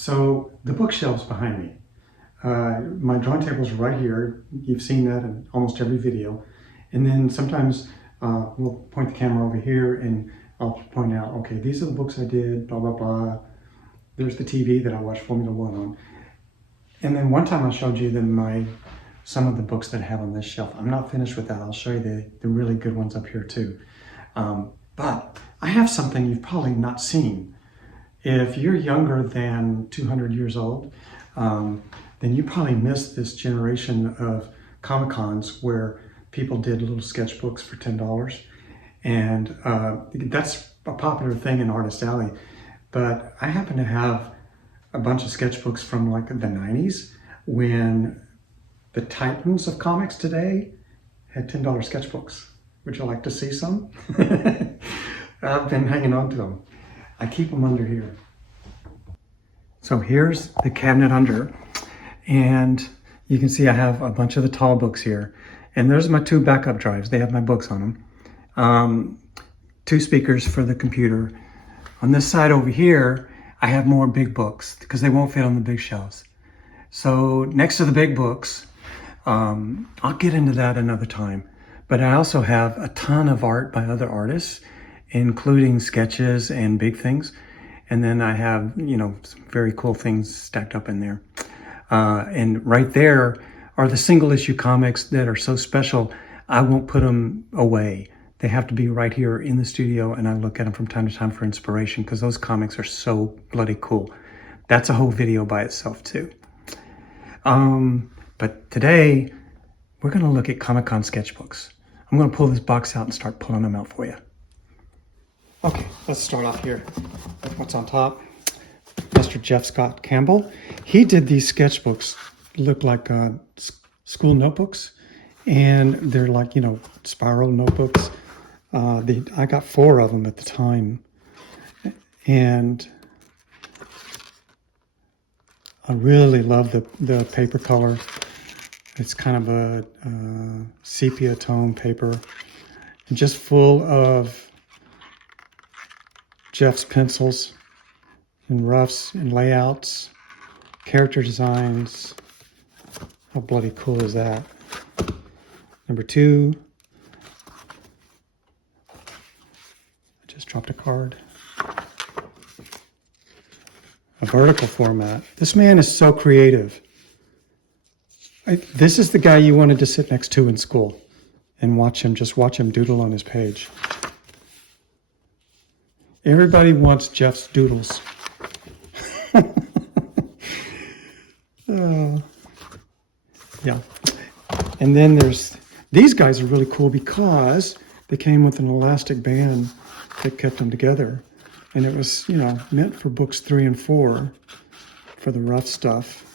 So the bookshelves behind me. My drawing table's right here. You've seen that in almost every video. And then sometimes we'll point the camera over here and I'll point out, okay, these are the books I did, blah, blah, blah. There's the TV that I watched Formula One on. And then one time I showed you some of the books that I have on this shelf. I'm not finished with that. I'll show you the really good ones up here too. But I have something you've probably not seen. If you're younger than 200 years old, then you probably missed this generation of Comic-Cons where people did little sketchbooks for $10. And that's a popular thing in Artist Alley. But I happen to have a bunch of sketchbooks from like the 90s when the titans of comics today had $10 sketchbooks. Would you like to see some? I've been hanging on to them. I keep them under here. So here's the cabinet under, and you can see I have a bunch of the tall books here. And there's my 2 backup drives. They have my books on them. 2 speakers for the computer. On this side over here, I have more big books because they won't fit on the big shelves. So next to the big books, I'll get into that another time. But I also have a ton of art by other artists, including sketches and big things. And then I have, some very cool things stacked up in there. And right there are the single issue comics that are so special, I won't put them away. They have to be right here in the studio, and I look at them from time to time for inspiration because those comics are so bloody cool. That's a whole video by itself too. But today, we're gonna look at Comic-Con sketchbooks. I'm gonna pull this box out and start pulling them out for you. Okay, let's start off here. What's on top? Mr. Scott Campbell. He did these sketchbooks, look like school notebooks, and they're like, spiral notebooks. I got 4 of them at the time, and I really love the paper color. It's kind of a sepia tone paper, and just full of Jeff's pencils and roughs and layouts, character designs. How bloody cool is that? Number 2. I just dropped a card. A vertical format. This man is so creative. This is the guy you wanted to sit next to in school and watch him doodle on his page. Everybody wants Jeff's doodles. Yeah. And then these guys are really cool because they came with an elastic band that kept them together. And it was, meant for books 3 and 4 for the rough stuff.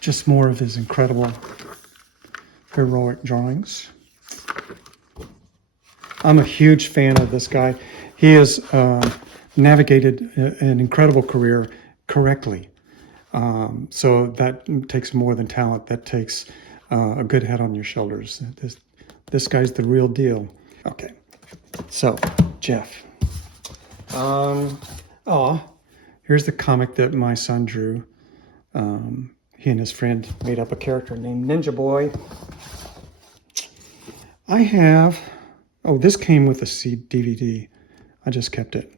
Just more of his incredible heroic drawings. I'm a huge fan of this guy. He has navigated an incredible career correctly. So that takes more than talent. That takes a good head on your shoulders. This guy's the real deal. Okay, so Jeff. Here's the comic that my son drew. He and his friend made up a character named Ninja Boy. I have, this came with a DVD. I just kept it.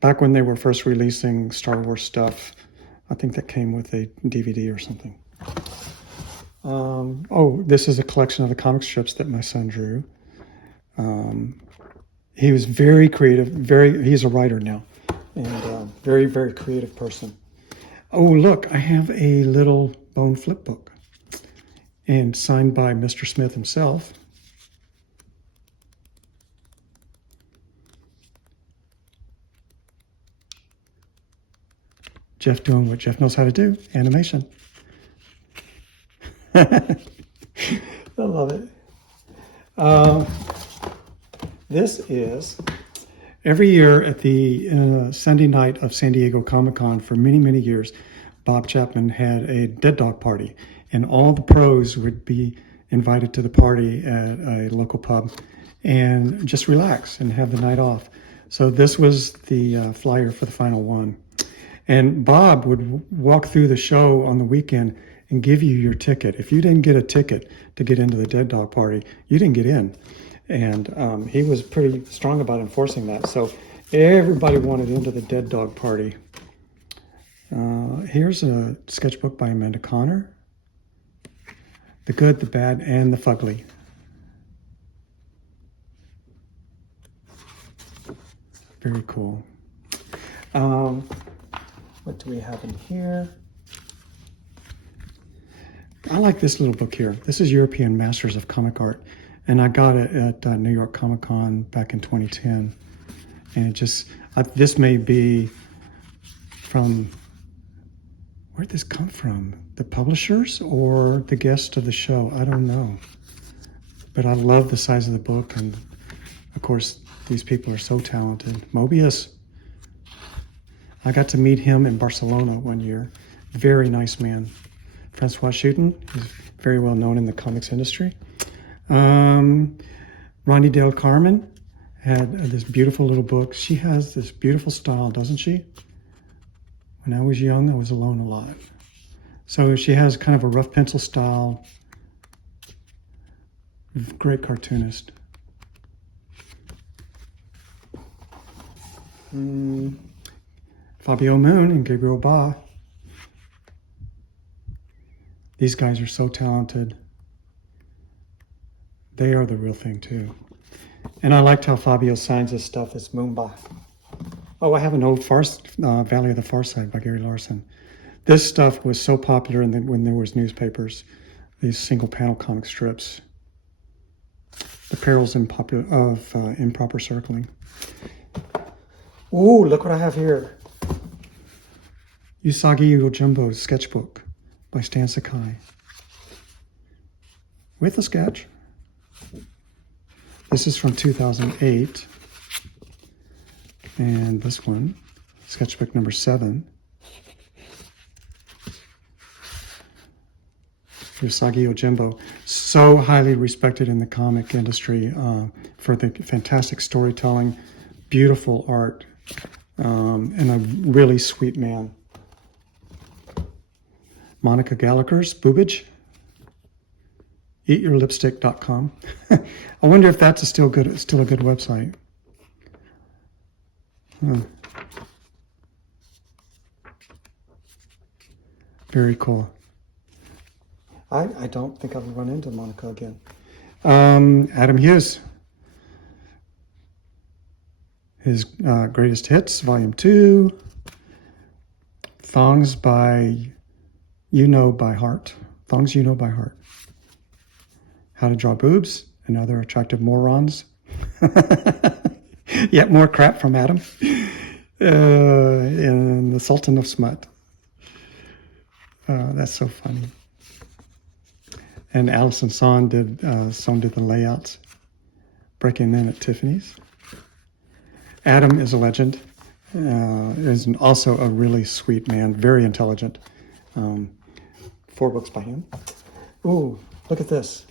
Back when they were first releasing Star Wars stuff, I think that came with a DVD or something. This is a collection of the comic strips that my son drew. He was very creative, he's a writer now, and very, very creative person. Oh, look, I have a little bone flip book, and signed by Mr. Smith himself. Jeff doing what Jeff knows how to do, animation. I love it. This is every year at the Sunday night of San Diego Comic-Con for many, many years, Bob Chapman had a Dead Dog party, and all the pros would be invited to the party at a local pub, and just relax and have the night off. So this was the flyer for the final one. And Bob would walk through the show on the weekend and give you your ticket. If you didn't get a ticket to get into the Dead Dog Party, you didn't get in. And he was pretty strong about enforcing that. So everybody wanted into the Dead Dog Party. Here's a sketchbook by Amanda Connor. The Good, the Bad, and the Fugly. Very cool. What do we have in here? I like this little book here. This is European Masters of Comic Art. And I got it at New York Comic Con back in 2010. And it just, this may be from, where'd this come from? The publishers or the guest of the show? I don't know. But I love the size of the book. And of course, these people are so talented. Mobius. I got to meet him in Barcelona one year. Very nice man. Francois Schuiten is very well known in the comics industry. Ronnie Del Carmen had this beautiful little book. She has this beautiful style, doesn't she? When I was young, I was alone a lot. So she has kind of a rough pencil style. Great cartoonist. Fabio Moon and Gabriel Ba. These guys are so talented. They are the real thing too. And I liked how Fabio signs his stuff as Moonba. Oh, I have an old Valley of the Far Side by Gary Larson. This stuff was so popular when there was newspapers, these single panel comic strips. The Perils of Improper Circling. Ooh, look what I have here. Usagi Yojimbo's sketchbook by Stan Sakai. With a sketch. This is from 2008. And this one, sketchbook number 7. Usagi Yojimbo, so highly respected in the comic industry for the fantastic storytelling, beautiful art, and a really sweet man. Monica Gallagher's Boobage, eatyourlipstick.com. I wonder if that's still a good website. Very cool. I don't think I'll run into Monica again. Adam Hughes. His Greatest Hits, Volume 2. Thongs by by Heart. Thongs You Know by Heart. How to Draw Boobs and Other Attractive Morons. Yet more crap from Adam. And The Sultan of Smut. That's so funny. And Allison Son did the layouts. Breaking In at Tiffany's. Adam is a legend. Is also a really sweet man, very intelligent. 4 books by him. Ooh, look at this.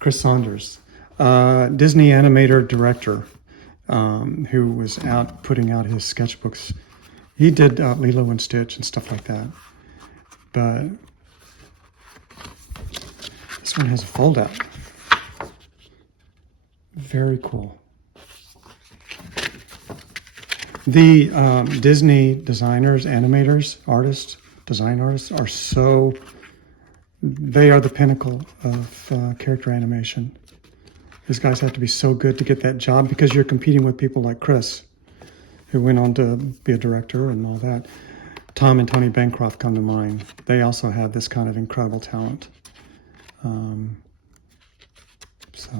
Chris Saunders, Disney animator director, who was out putting out his sketchbooks. He did Lilo and Stitch and stuff like that. But this one has a fold out. Very cool. The Disney designers, animators, artists, design artists they are the pinnacle of character animation. These guys have to be so good to get that job because you're competing with people like Chris, who went on to be a director and all that. Tom and Tony Bancroft come to mind. They also have this kind of incredible talent. So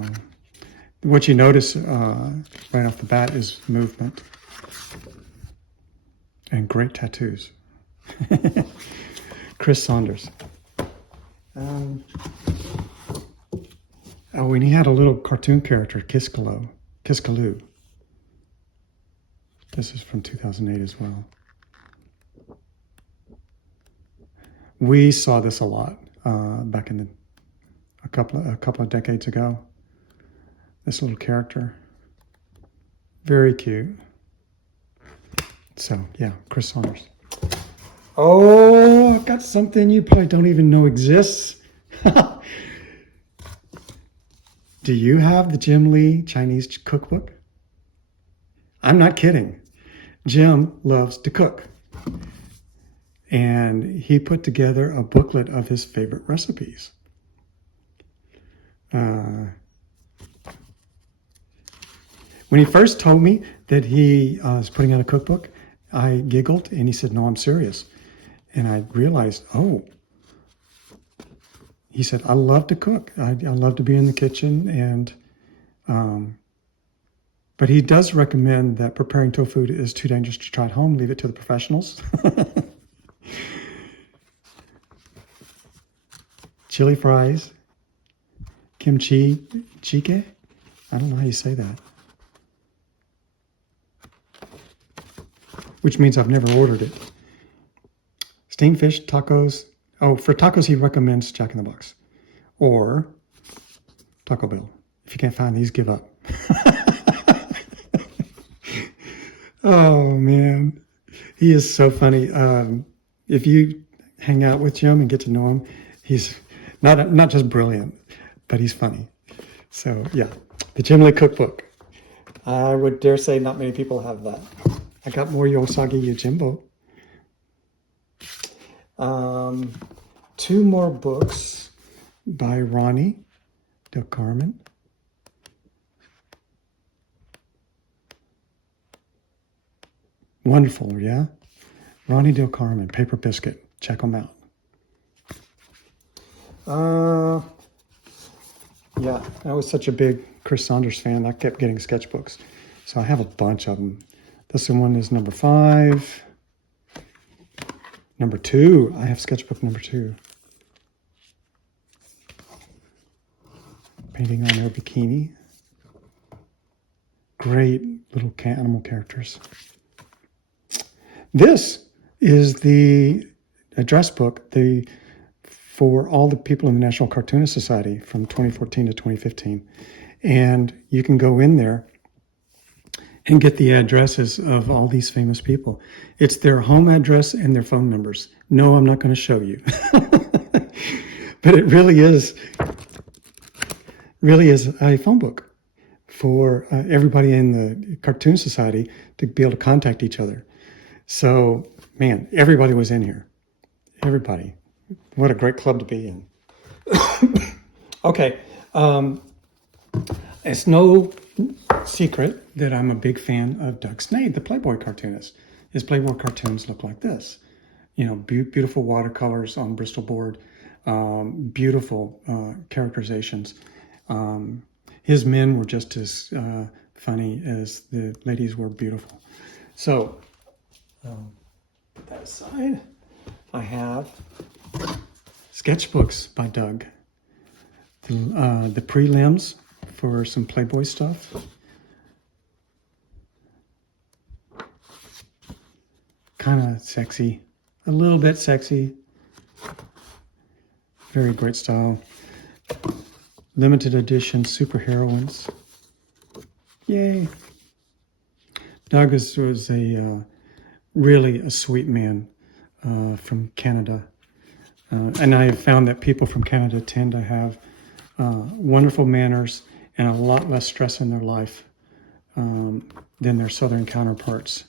what you notice right off the bat is movement and great tattoos. Chris Saunders. And he had a little cartoon character, Kiskaloo. This is from 2008 as well. We saw this a lot back in a couple of decades ago. this little character. Very cute. So, yeah, Chris Saunders. Oh, I've got something you probably don't even know exists. Do you have the Jim Lee Chinese cookbook? I'm not kidding. Jim loves to cook. And he put together a booklet of his favorite recipes. When he first told me that he was putting out a cookbook, I giggled and he said, "No, I'm serious." And I realized, oh, he said, "I love to cook. I love to be in the kitchen." And but he does recommend that preparing tofu is too dangerous to try at home. Leave it to the professionals. Chili fries, kimchi jjigae. I don't know how you say that. Which means I've never ordered it. Steamed fish, tacos. Oh, for tacos, he recommends Jack in the Box or Taco Bell. If you can't find these, give up. Oh, man. He is so funny. If you hang out with Jim and get to know him, he's not just brilliant, but he's funny. So, yeah, the Jim Lee Cookbook. I would dare say not many people have that. I got more Yosagi Yojimbo. 2 more books by Ronnie Del Carmen. Wonderful, yeah? Ronnie Del Carmen, Paper Biscuit. Check them out. Yeah, I was such a big Chris Saunders fan. I kept getting sketchbooks. So I have a bunch of them. This one is number 5. Number 2, I have sketchbook number 2. Painting on their bikini. Great little animal characters. This is the address book for all the people in the National Cartoonist Society from 2014 to 2015. And you can go in there and get the addresses of all these famous people. It's their home address and their phone numbers. No, I'm not going to show you. But it really is a phone book for everybody in the Cartoon Society to be able to contact each other. So, man, everybody was in here. Everybody. What a great club to be in. Okay. It's no secret that I'm a big fan of Doug Snade, the Playboy cartoonist. His Playboy cartoons look like this. You know, beautiful watercolors on Bristol board, beautiful characterizations. His men were just as funny as the ladies were beautiful. So, put that aside. I have sketchbooks by Doug. The prelims for some Playboy stuff. Kind of sexy. A little bit sexy. Very great style. Limited edition superheroines. Yay. Doug was really a sweet man from Canada. And I have found that people from Canada tend to have wonderful manners and a lot less stress in their life than their southern counterparts.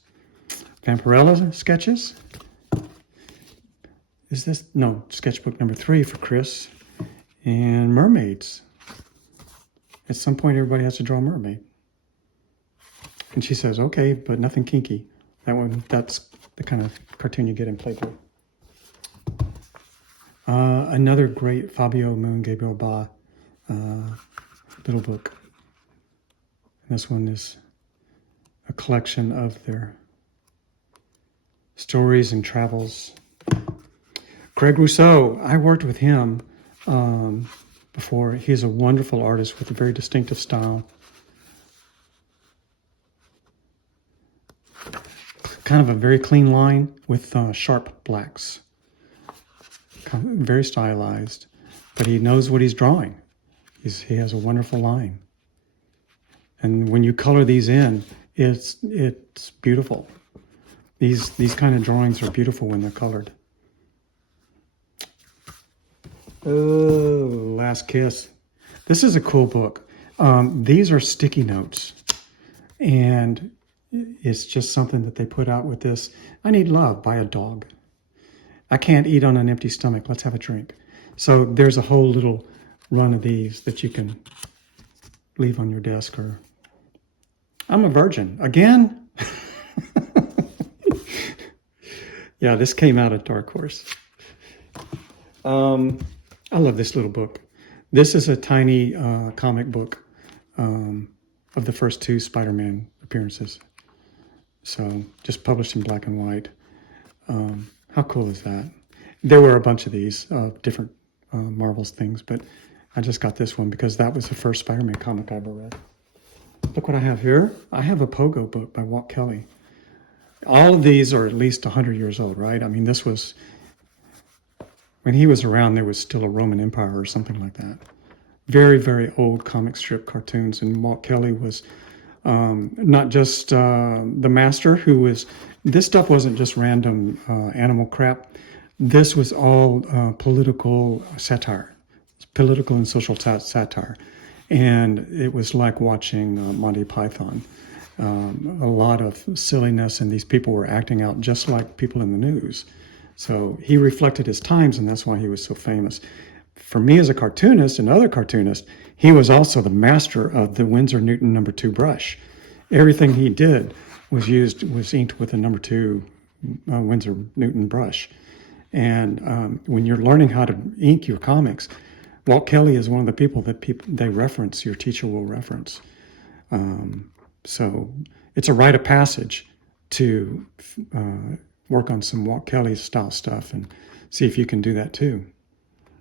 Vampirella sketches. Is this? No, sketchbook number 3 for Chris. And mermaids. At some point, everybody has to draw a mermaid. And she says, okay, but nothing kinky. That's the kind of cartoon you get in Playboy. Another great Fabio Moon Gabriel Ba little book. And this one is a collection of their stories and travels. Craig Rousseau, I worked with him before. He's a wonderful artist with a very distinctive style. Kind of a very clean line with sharp blacks. Very stylized, but he knows what he's drawing. He has a wonderful line. And when you color these in, it's beautiful. These kind of drawings are beautiful when they're colored. Oh, Last Kiss. This is a cool book. These are sticky notes, and it's just something that they put out with this. I need love by a dog. I can't eat on an empty stomach. Let's have a drink. So there's a whole little run of these that you can leave on your desk. Or I'm a virgin again. Yeah, this came out at Dark Horse. I love this little book. This is a tiny comic book of the first 2 Spider-Man appearances. So just published in black and white. How cool is that? There were a bunch of these different Marvel's things, but I just got this one because that was the first Spider-Man comic I ever read. Look what I have here. I have a Pogo book by Walt Kelly. All of these are at least 100 years old, right? I mean, this was, when he was around, there was still a Roman Empire or something like that. Very, very old comic strip cartoons. And Walt Kelly was not just the master who was, this stuff wasn't just random animal crap. This was all political satire, political and social satire. And it was like watching Monty Python. A lot of silliness, and these people were acting out just like people in the news. So he reflected his times, and that's why he was so famous. For me as a cartoonist and other cartoonists, he was also the master of the Winsor Newton No. 2 brush. Everything he did was inked with a No. 2 Winsor Newton brush. And when you're learning how to ink your comics, Walt Kelly is one of the people that they reference, your teacher will reference. So it's a rite of passage to work on some Walt Kelly style stuff and see if you can do that too.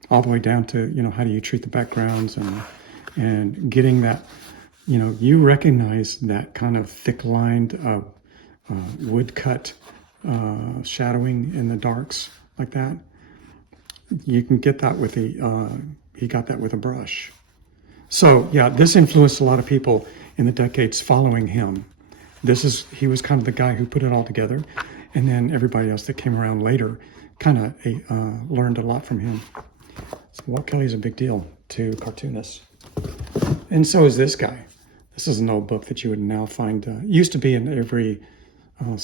All the way down to, how do you treat the backgrounds and getting that, you recognize that kind of thick-lined woodcut shadowing in the darks like that. You can get that with he got that with a brush. So yeah, this influenced a lot of people in the decades following him. He was kind of the guy who put it all together, and then everybody else that came around later kind of learned a lot from him. So Walt Kelly's a big deal to cartoonists. And so is this guy. This is an old book that you would now find, used to be in every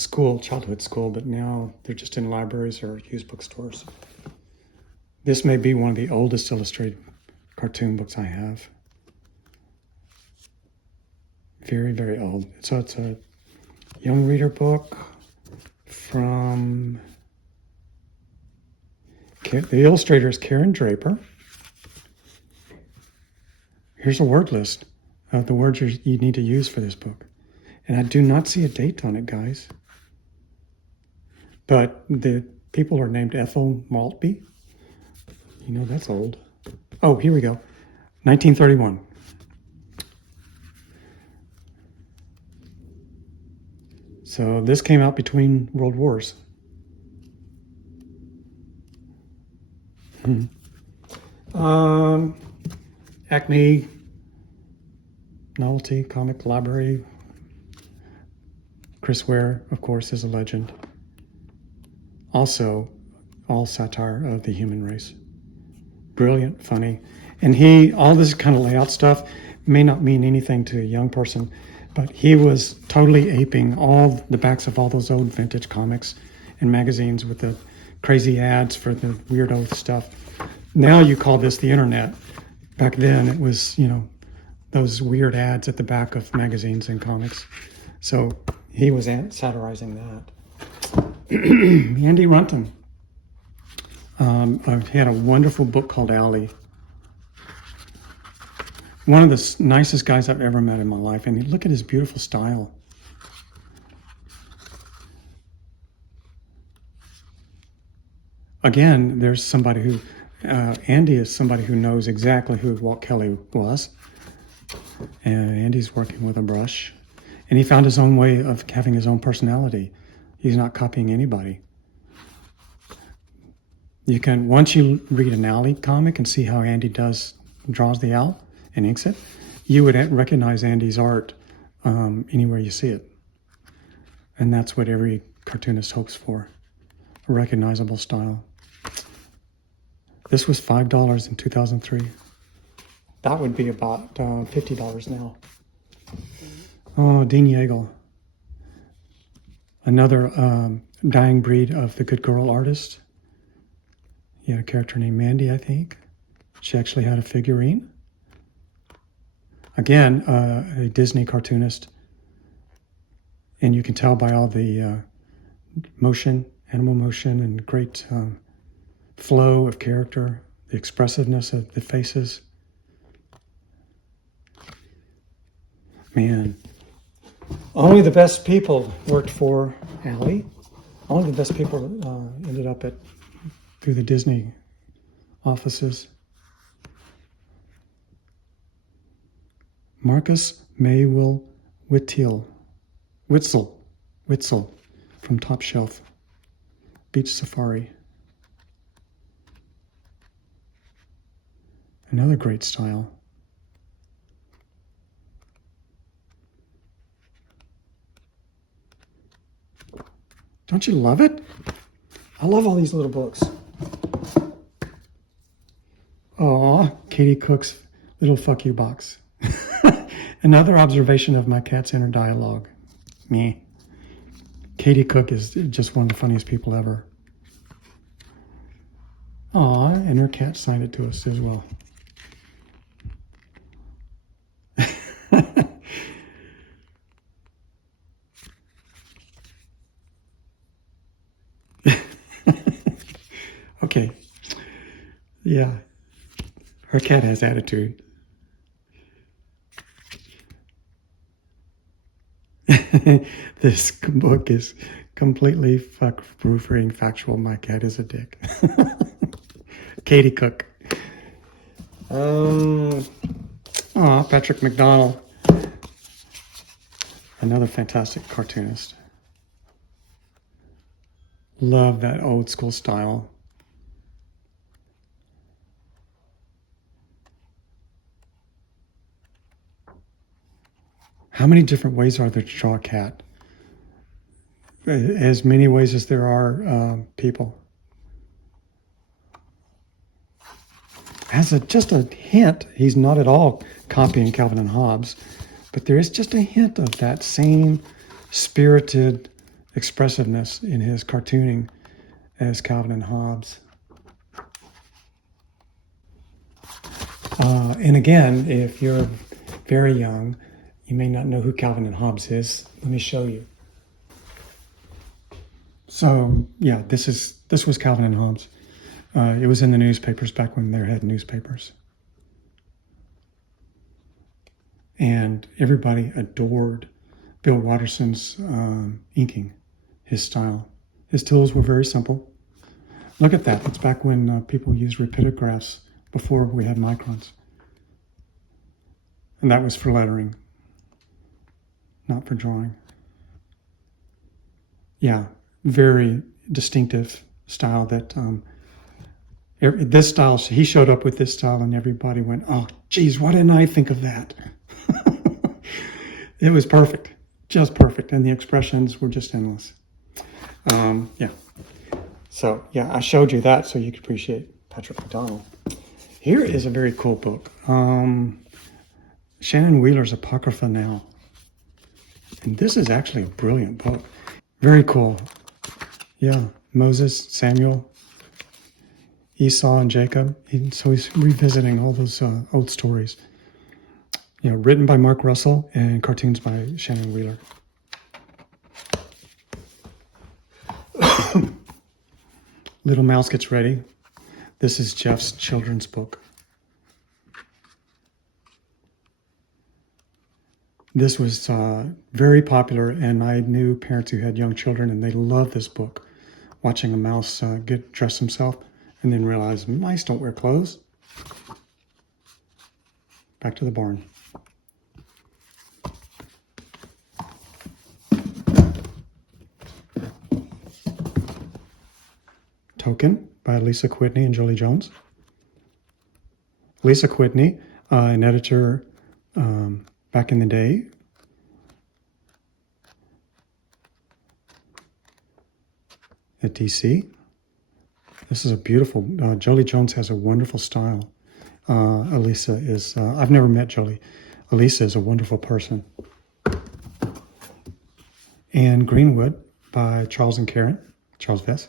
childhood school, but now they're just in libraries or used bookstores. This may be one of the oldest illustrated cartoon books I have. Very, very old. So it's a young reader book from, the illustrator is Karen Draper. Here's a word list of the words you need to use for this book. And I do not see a date on it, guys. But the people are named Ethel Maltby. That's old. Oh, here we go. 1931. So this came out between World Wars. Acme Novelty Comic Library. Chris Ware, of course, is a legend. Also, all satire of the human race. Brilliant, funny. And all this kind of layout stuff may not mean anything to a young person, but he was totally aping all the backs of all those old vintage comics and magazines with the crazy ads for the weirdo stuff. Now you call this the internet. Back then it was, those weird ads at the back of magazines and comics. So he was satirizing that. Andy Runton. I've had a wonderful book called Alley. One of the nicest guys I've ever met in my life. And look at his beautiful style. Again, there's somebody who, Andy is somebody who knows exactly who Walt Kelly was. And Andy's working with a brush. And he found his own way of having his own personality. He's not copying anybody. You can, once you read an Alley comic and see how Andy draws the owl and inks it, you would recognize Andy's art anywhere you see it. And that's what every cartoonist hopes for, a recognizable style. This was $5 in 2003. That would be about $50 now. Oh, Dean Yeagle. Another dying breed of the good girl artist. He had a character named Mandy, I think. She actually had a figurine. Again, a Disney cartoonist. And you can tell by all the motion, animal motion, and great flow of character, the expressiveness of the faces. Man, only the best people worked for Allie. Only the best people ended up through the Disney offices. Marcus Maywell Witzel from Top Shelf, Beach Safari. Another great style. Don't you love it? I love all these little books. Aw, Katie Cook's little fuck you box. Another observation of my cat's inner dialogue. Me. Katie Cook is just one of the funniest people ever. Aw, and her cat signed it to us as well. Okay. Yeah. Her cat has attitude. This book is completely fuck-proofing factual. My cat is a dick. Katie Cook. Patrick McDonnell. Another fantastic cartoonist. Love that old school style. How many different ways are there to draw a cat? As many ways as there are people. As just a hint, he's not at all copying Calvin and Hobbes, but there is just a hint of that same spirited expressiveness in his cartooning as Calvin and Hobbes. And again, if you're very young, you may not know who Calvin and Hobbes is. Let me show you. So yeah, this was Calvin and Hobbes. It was in the newspapers back when they had newspapers. And everybody adored Bill Watterson's inking, his style. His tools were very simple. Look at that. That's back when people used rapidographs before we had microns. And that was for lettering, not for drawing. Yeah, very distinctive style that this style, he showed up with this style and everybody went, oh, geez, why didn't I think of that? It was perfect, just perfect. And the expressions were just endless. Yeah. So, yeah, I showed you that so you could appreciate Patrick McDonnell. Here is a very cool book. Shannon Wheeler's Apocrypha Now. And this is actually a brilliant book. Very cool. Yeah, Moses, Samuel, Esau, and Jacob. So he's revisiting all those old stories. You know, written by Mark Russell and cartoons by Shannon Wheeler. Little Mouse Gets Ready. This is Jeff's children's book. This was very popular, and I knew parents who had young children, and they loved this book. Watching a mouse get dressed himself, and then realize mice don't wear clothes. Back to the barn. Token by Lisa Whitney and Jolie Jones. Lisa Whitney, an editor back in the day, at DC. This is a beautiful, Jolie Jones has a wonderful style. Elisa is, I've never met Jolie. Elisa is a wonderful person. And Greenwood by Charles and Karen, Charles Vess.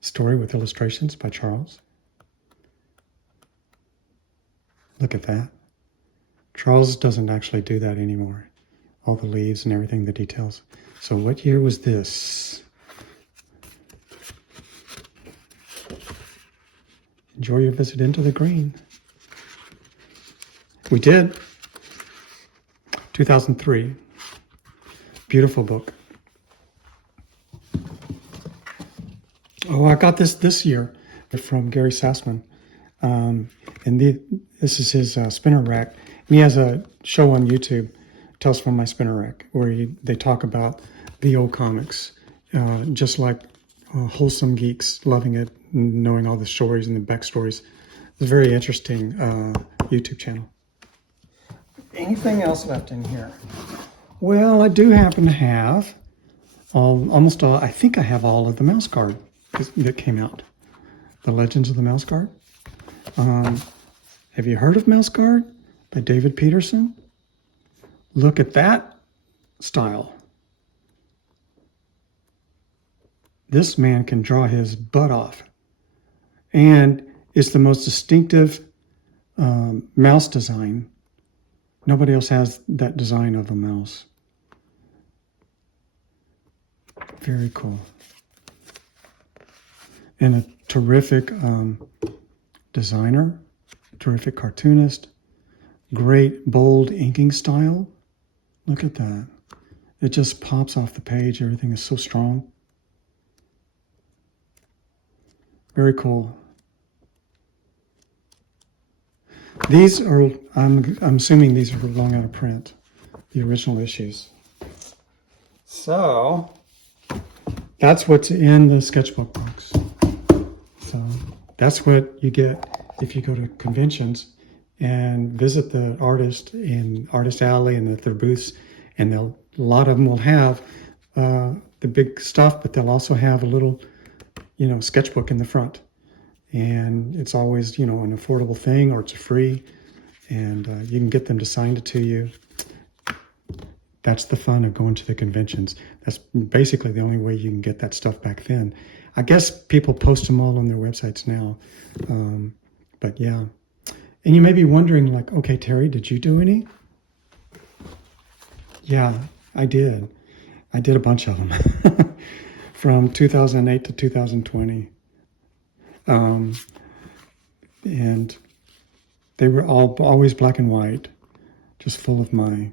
Story with illustrations by Charles. Look at that. Charles doesn't actually do that anymore. All the leaves and everything, the details. So what year was this? Enjoy your visit into the green. We did. 2003. Beautiful book. Oh, I got this year from Gary Sassman. This is his spinner rack. And he has a show on YouTube, Tales from My Spinner Rack, where they talk about the old comics, just like wholesome geeks loving it, knowing all the stories and the backstories. It's a very interesting YouTube channel. Anything else left in here? Well, I do happen to have almost all, I think I have all of the mouse guard that came out. The Legends of the Mouse Guard. Have you heard of Mouse Guard by David Peterson? Look at that style. This man can draw his butt off. And it's the most distinctive mouse design. Nobody else has that design of a mouse. Very cool. And a terrific designer, terrific cartoonist, great bold inking style. Look at that. It just pops off the page. Everything is so strong. Very cool. These are, I'm assuming these are long out of print, the original issues. So, that's what's in the sketchbook books. So, that's what you get if you go to conventions and visit the artist in Artist Alley and at their booths. And a lot of them will have the big stuff, but they'll also have a little, sketchbook in the front. And it's always, an affordable thing, or it's free, and you can get them to sign it to you. That's the fun of going to the conventions. That's basically the only way you can get that stuff back then. I guess people post them all on their websites now, but yeah. And you may be wondering, like, okay, Terry, did you do any? Yeah, I did. I did a bunch of them from 2008 to 2020. And they were always black and white, just full of my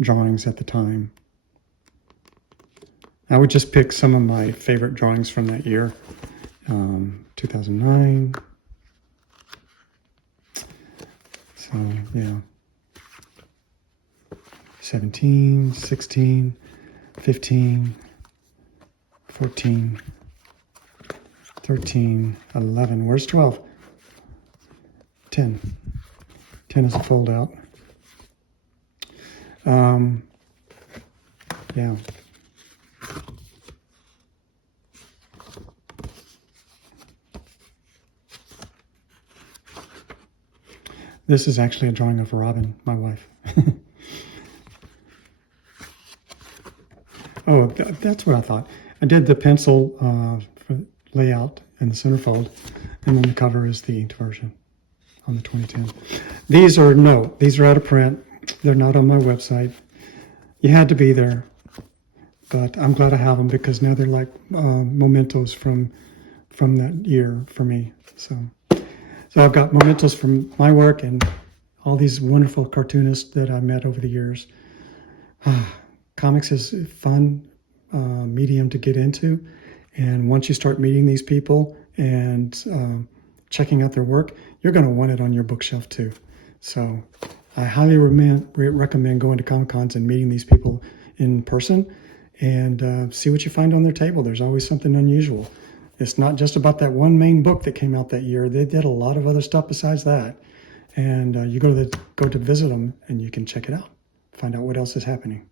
drawings at the time. I would just pick some of my favorite drawings from that year. 2009. So, yeah. 17, 16, 15, 14, 13, 11. Where's 12? 10. 10 is a fold out. Yeah. This is actually a drawing of Robin, my wife. Oh, that's what I thought. I did the pencil for layout and the centerfold, and then the cover is the inked version on the 2010. These are out of print. They're not on my website. You had to be there, but I'm glad I have them because now they're like mementos from that year for me. So I've got mementos from my work and all these wonderful cartoonists that I met over the years. Comics is a fun medium to get into. And once you start meeting these people and checking out their work, you're going to want it on your bookshelf too. So I highly recommend going to Comic-Cons and meeting these people in person and see what you find on their table. There's always something unusual. It's not just about that one main book that came out that year. They did a lot of other stuff besides that. And you go to visit them and you can check it out, find out what else is happening.